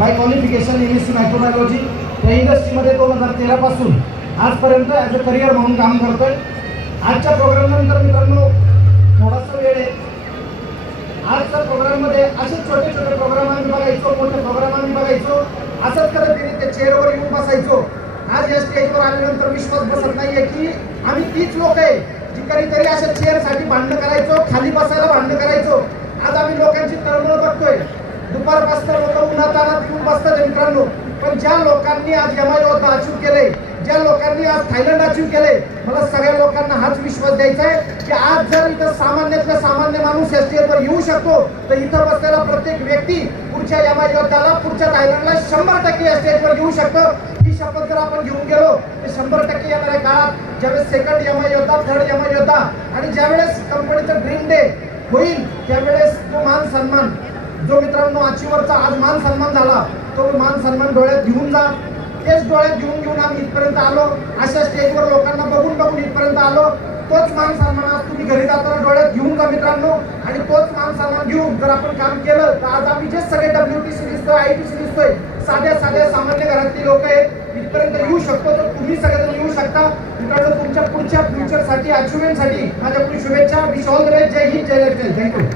Bye qualification MSc microbiology. या इंडस्ट्रीमध्ये 2013 पासून आजपर्यंत ॲज अ करिअर म्हणून काम करतोय. आजच्या प्रोग्रामनंतर मित्रांनो थोडासा वेळ आहे. आजच्या प्रोग्राममध्ये असे छोटे छोटे प्रोग्राम आम्ही बघायचो, मोठे प्रोग्राम आम्ही बघायचो. असंच कधीतरी त्या चेअरवर येऊन बसायचो. आज या स्टेजवर आल्यानंतर विश्वास बसत नाहीये की आम्ही तीच लोक आहे जी कधीतरी अशा चेअरसाठी भांडणं करायचो, खाली बसायला भांडणं करायचो. आज आम्ही लोकांची तळमळ बघतोय. दुपारपासून लोक उन्हातानात येऊन बसतात मित्रांनो. पण ज्या लोकांनी आज MI योद्धा अचीव केले, ज्या लोकांनी आज थायलंड अचीव केले, मला सगळ्या लोकांना हाच विश्वास द्यायचा आहे की आज जर इथं सामान्यातला सामान्य माणूस या स्टेजवर येऊ शकतो तर इथं बसलेला प्रत्येक व्यक्ती पुढच्या MI योद्धाला, पुढच्या थायलंडला 100% या स्टेजवर घेऊ शकतो. ही शपथ जर आपण घेऊन गेलो तर 100% येणाऱ्या काळात ज्यावेळेस सेकंड MI योद्धा, थर्ड MI योद्धा आणि ज्यावेळेस कंपनीचं ड्रीम डे होईल त्यावेळेस तो मान सन्मान जो मित्रांनो अचीवरचा आज मान सन्मान झाला, तो मान सन्मान डोळ्यात घेऊन जा. तेच डोळ्यात घेऊन आम्ही इथपर्यंत आलो. अशा स्टेजवर लोकांना बघून इथपर्यंत आलो. तोच मान सन्मान आज तुम्ही घरी जाताना डोळ्यात घेऊन जा मित्रांनो. आणि तोच मान सन्मान घेऊन जर आपण काम केलं तर आज आम्ही जे सगळे WTC दिसतोय, ITC दिसतोय, साध्या सामान्य घरातली लोक आहेत इथपर्यंत येऊ शकतो. तर तुम्ही सगळेजण येऊ शकता मित्रांनो. तुमच्या पुढच्या फ्युचरसाठी, अचिव्हमेंटसाठी माझ्याकडून शुभेच्छा. Wish all the best. Jai Hind, Jai Jai. Thank you.